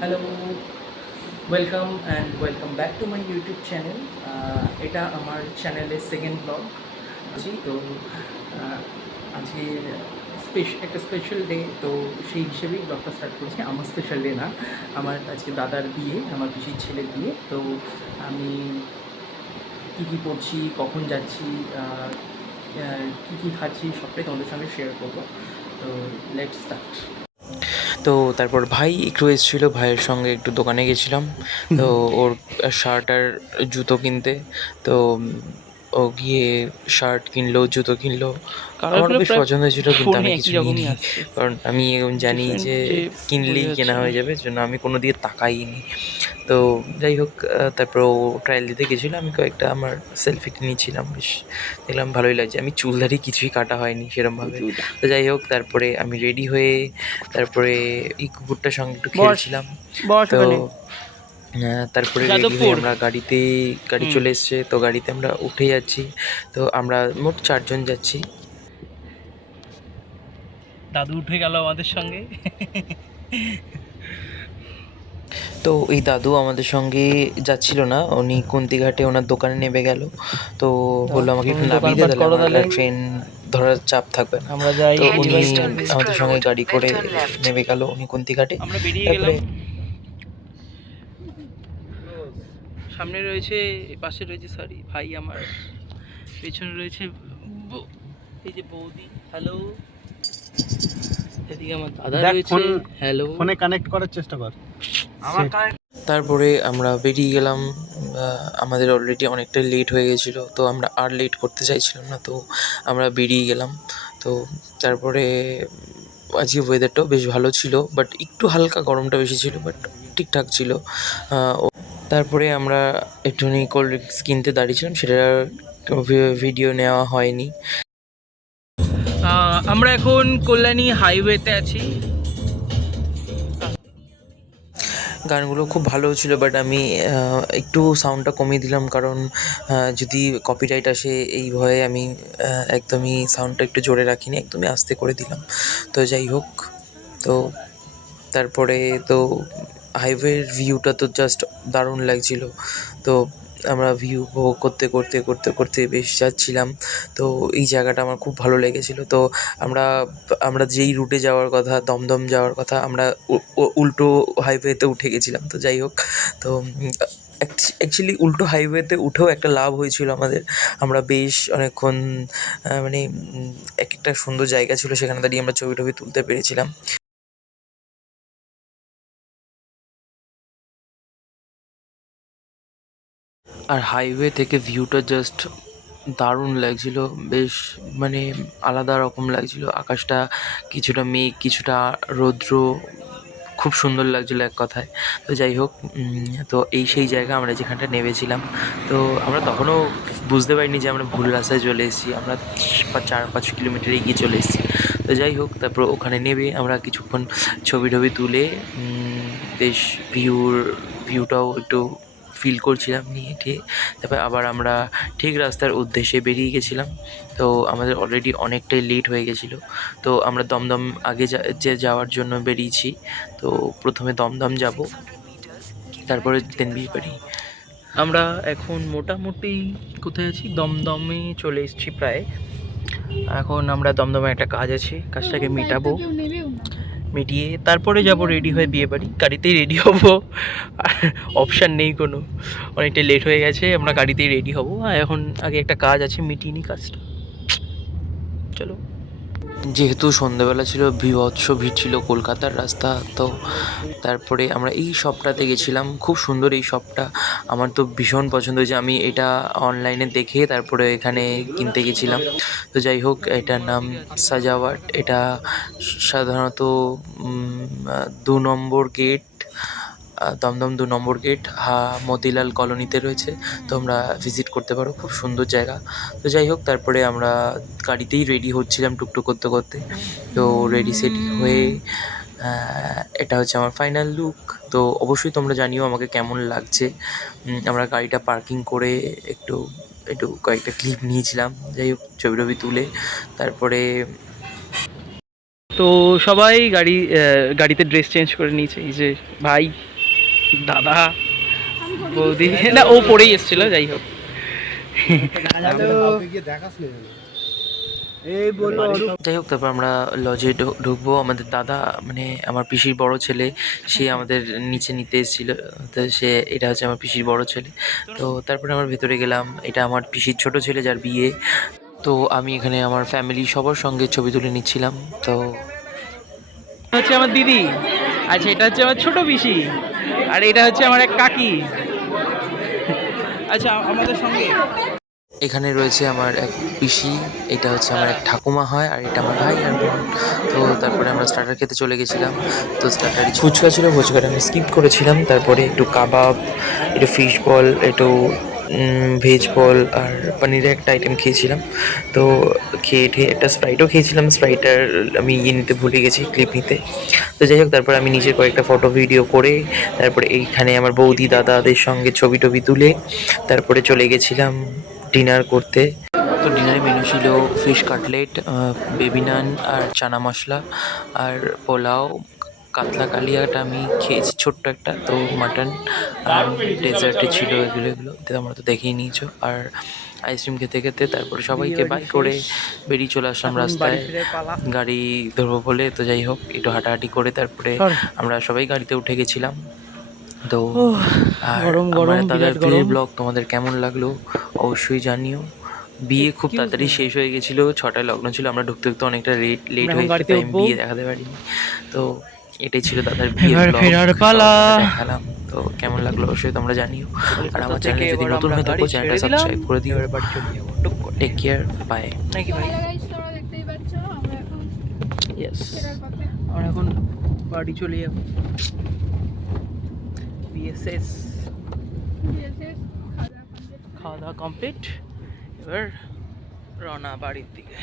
Hello, welcome and welcome back to my YouTube channel. এটা আমার চ্যানেলের সেকেন্ড ব্লগ আছি। তো আজকে একটা স্পেশাল ডে, তো সেই হিসেবেই ব্লগটা স্টার্ট করছি। আমার স্পেশাল ডে না, আমার আজকে দাদার বিয়ে, আমার পিসির ছেলের বিয়ে। তো আমি কী কী করছি, কখন যাচ্ছি, কী কী খাচ্ছি, সবটাই তোমাদের সঙ্গে শেয়ার করবো। তো লেটস স্টার্ট। তো তারপর ভাই একটু এসেছিলো, ভাইয়ের সঙ্গে একটু দোকানে গেছিলাম। তো ওর শার্ট আর জুতো কিনতে। তো ও গিয়ে শার্ট কিনলো, জুতো কিনলো। আমারও কালারগুলো বেশ প্রায় পছন্দ হয়েছিল, কিন্তু ফোনে আমি একই কিছু রকমই নিইনি, আসছে, কারণ আমি জানি ডিফারেন্ট যে যে বোঝা কিনলেই যাচ্ছে কেনা না। হয়ে যাবে, জন্য আমি কোনো দিকে তাকাইনি। তো যাই হোক, তারপর ও ট্রায়াল দিতে গেছিলো, আমি কয়েকটা আমার সেলফি নিয়েছিলাম। বেশ দেখলাম ভালোই লাগছে। আমি চুলদারি কিছুই কাটা হয়নি সেরমভাবে। তো যাই হোক, তারপরে আমি রেডি হয়ে তারপরে এই কুকুরটার সঙ্গে একটু বস খেলছিলাম। বস তো ওখানে তারপরে রেডি হয়ে যাদবপুর। আমরা গাড়ি হুম। চলে এসছে, তো গাড়িতে আমরা উঠে যাচ্ছি। তো আমরা মোট 4 জন যাচ্ছি। দাদু উঠে গেল আমাদের সঙ্গে। তো এই দাদু আমাদের সঙ্গে যাচ্ছিল না, উনি কুন্তিঘাটে ওনার দোকানে নেমে গেল। তো দাও, বললো আমাকে তুমি একটু নামিয়ে দে, দোকানপাট তাহলে করো আমার তাহলে, ট্রেন ধরার চাপ থাকবে না। আমরা যাই তো এই উনি বাড়িতে। আমাদের সঙ্গে গাড়ি করে নেমে গেল উনি কুন্তিঘাটে। আমরা বেরিয়ে তারপরে গেলাম। সামনে রয়েছে, পাশে রয়েছে, সরি ভাই আমার, পেছনে রয়েছে এই যে বৌদি, হ্যালো। এদিকে আমার দাদা রয়েছে, হ্যালো। ফোনে কানেক্ট করার চেষ্টা কর। আমার তারপরে আমরা বেরিয়ে গেলাম। আমাদের অলরেডি অনেকটা লেট হয়ে গেছিলো, তো আমরা আর লেট করতে চাইছিলাম না, তো আমরা বেরিয়ে গেলাম। তো তারপরে আজকে ওয়েদারটাও বেশ ভালো ছিল, বাট একটু হালকা গরমটা বেশি ছিল, বাট ঠিকঠাক ছিল। তারপরে আমরা একটুখানি কোল্ড ড্রিঙ্কস কিনতে দাঁড়িয়েছিলাম, সেটার ভিডিও নেওয়া হয়নি। আমরা এখন কল্যাণী হাইওয়েতে আছি। গানগুলো খুব ভালো ছিল, বাট আমি একটু সাউন্ডটা কমিয়ে দিলাম, কারণ যদি কপিরাইট আসে এই ভয়ে আমি একদমই সাউন্ডটা একটু জোরে রাখিনি, একদমই আস্তে করে দিলাম। তো যাই হোক, তো তারপরে তো হাইওয়ের ভিউটা তো জাস্ট দারুণ লাগছিল। তো আমরা ভিউ উপভোগ করতে করতে করতে করতে বেশ যাচ্ছিলাম। তো এই জায়গাটা আমার খুব ভালো লেগেছিলো। তো আমরা আমরা যেই রুটে যাওয়ার কথা, দমদম যাওয়ার কথা, আমরা উল্টো হাইওয়েতে উঠে গেছিলাম। তো যাই হোক, তো অ্যাকচুয়ালি উল্টো হাইওয়েতে উঠেও একটা লাভ হয়েছিল আমাদের। আমরা বেশ অনেকক্ষণ মানে এক একটা সুন্দর জায়গা ছিল, সেখানে দাঁড়িয়ে আমরা ছবি টবি তুলতে পেরেছিলাম। আর হাইওয়ে থেকে ভিউটা জাস্ট দারুণ লাগছিল, বেশ মানে আলাদা রকম লাগছিল। আকাশটা কিছুটা মেঘ, কিছুটা রৌদ্র, খুব সুন্দর লাগছিলো এক কথায়। তো যাই হোক, তো এই সেই জায়গা আমরা যেখানটা নেমেছিলাম। তো আমরা তখনও বুঝতে পারিনি যে আমরা ভুল রাস্তায় চলে এসেছি, আমরা 4-5 কিলোমিটার এগিয়ে চলে এসেছি। তো যাই হোক, তারপর ওখানে নেমে আমরা কিছুক্ষণ ছবি টবি তুলে বেশ ভিউটাও একটু ফিল করছিলাম নিয়ে ঠিক। তারপর আবার আমরা ঠিক রাস্তার উদ্দেশ্যে বেরিয়ে গেছিলাম। তো আমাদের অলরেডি অনেকটাই লেট হয়ে গেছিলো। তো আমরা দমদম আগে যাওয়ার জন্য বেরিয়েছি। তো প্রথমে দমদম যাব, তারপরে দেন বিয়েবাড়ি। আমরা এখন মোটামুটি কোথায় আছি, দমদমে চলে এসেছি প্রায়। এখন আমরা দমদমে একটা কাজ আছে, কাজটাকে মেটাবো, মিটিয়ে তারপরে যাব রেডি হয়ে বিয়ে বাড়ি। গাড়িতেই রেডি হব, আর অপশান নেই কোনো, অনেকটা লেট হয়ে গেছে, আমরা গাড়িতেই রেডি হব। আর এখন আগে একটা কাজ আছে, মিটিয়ে নিই কাজটা, চলো। যেহেতু সন্ধ্যেবেলা ছিল, বীভৎস ভিড় ছিল কলকাতার রাস্তা। তো তারপরে আমরা এই শপটাতে গেছিলাম, খুব সুন্দর এই শপটা, আমার তো ভীষণ পছন্দ হয়েছে। আমি এটা অনলাইনে দেখে তারপরে এখানে কিনতে গেছিলাম। তো যাই হোক, এটার নাম সাজাওয়াট। এটা সাধারণত 2 নম্বর গেট, দমদম 2 নম্বর গেট, মতিলাল কলোনিতে রয়েছে। তোমরা ভিজিট করতে পারো, খুব সুন্দর জায়গা। তো যাই হোক, তারপরে আমরা গাড়িতেই রেডি হচ্ছিলাম টুকটুক করতে করতে। তো রেডি সেডি হয়ে এটা হচ্ছে আমার ফাইনাল লুক। তো অবশ্যই তোমরা জানিও আমাকে কেমন লাগছে। আমরা গাড়িটা পার্কিং করে একটু একটু কয়েকটা ক্লিপ নিয়েছিলাম। যাই হোক, ছবি টবি তুলে তারপরে তো সবাই গাড়িতে ড্রেস চেঞ্জ করে নিয়েছে, এই যে ভাই, দাদা, বৌদি, না ও পরেই এসেছিল, যাই হোক। যাই হোক, তারপর আমরা লজে ঢুকবো। আমাদের দাদা, মানে আমার পিসির বড় ছেলে, সে আমাদের নিচে নিতে এসেছিলো। তো এটা হচ্ছে আমার পিসির বড় ছেলে। তো তারপরে আমরা ভেতরে গেলাম। এটা আমার পিসির ছোট ছেলে, যার বিয়ে। তো আমি এখানে আমার ফ্যামিলি সবার সঙ্গে ছবি তুলে নিচ্ছিলাম। তো হচ্ছে আমার দিদি, আচ্ছা এটা হচ্ছে আমার ছোট পিসি, আর এটা হচ্ছে আমার এক কাকি। আচ্ছা আমাদের সঙ্গে এখানে রয়েছে আমার এক পিসি, এটা হচ্ছে আমার এক ঠাকুমা হয়, আর এটা আমার ভাই আর বোন। তো তারপরে আমরা স্টার্টার খেতে চলে গেছিলাম। তো স্টার্টারে ফুচকা ছিল, ফুচকাটা আমি স্কিপ করেছিলাম। তারপরে একটু কাবাব, একটু ফিশ বল, একটু ভেজ বল আর পনিরের একটা আইটেম খেয়েছিলাম। তো খেয়ে একটা স্প্রাইটও খেয়েছিলাম। স্প্রাইটার আমি নিতে ভুলে গেছি, ক্লিপ নিতে। তো যাই হোক, তারপরে আমি নিজের কয়েকটা ফটো ভিডিও করে তারপরে এইখানে আমার বৌদি দাদাদের সঙ্গে ছবি টবি তুলে তারপরে চলে গেছিলাম ডিনার করতে। তো ডিনারে মেনু ছিল ফিশ কাটলেট, বেবি নান আর চানা মশলা, আর পোলাও, কাতলা কালিয়াটা আমি খেয়েছি ছোট্ট একটা, তো মাটন, আর ডেজার্টে ছিল এগুলো তো আমরা তো দেখেই নিয়েছো। আর আইসক্রিম খেতে খেতে তারপরে সবাইকে বাই করে বেরিয়ে চলে আসলাম রাস্তায় গাড়ি ধরবো বলে। তো যাই হোক, একটু হাঁটাহাঁটি করে তারপরে আমরা সবাই গাড়িতে উঠে গেছিলাম। তো আর আমার দাদার বিয়ের ব্লগ তোমাদের কেমন লাগলো অবশ্যই জানিও। বিয়ে খুব তাড়াতাড়ি শেষ হয়ে গেছিলো, 6টায় লগ্ন ছিল, আমরা ঢুকতে ঢুকতে অনেকটা লেট হয়ে গেছে, তাই আমি বিয়ে দেখাতে পারিনি। তো এটাই ছিল দাদার বিয়ের ব্লগ, দেখালাম। তো কেমন লাগলো অবশ্যই তোমরা জানিও। আর আমার চ্যানেলে যদি নতুন হয়ে থাকো, চ্যানেলটা সাবস্ক্রাইব করে দিও। Take care, bye. নাকি ভাই? দেখতেই পাচ্ছ আমরা এখন ইয়েস, ফেরার পথে। আমরা এখন বাড়ি চলে যাব। বিএসএস খাওয়া দাওয়া কমপ্লিট, এবার রওনা বাড়ির দিকে।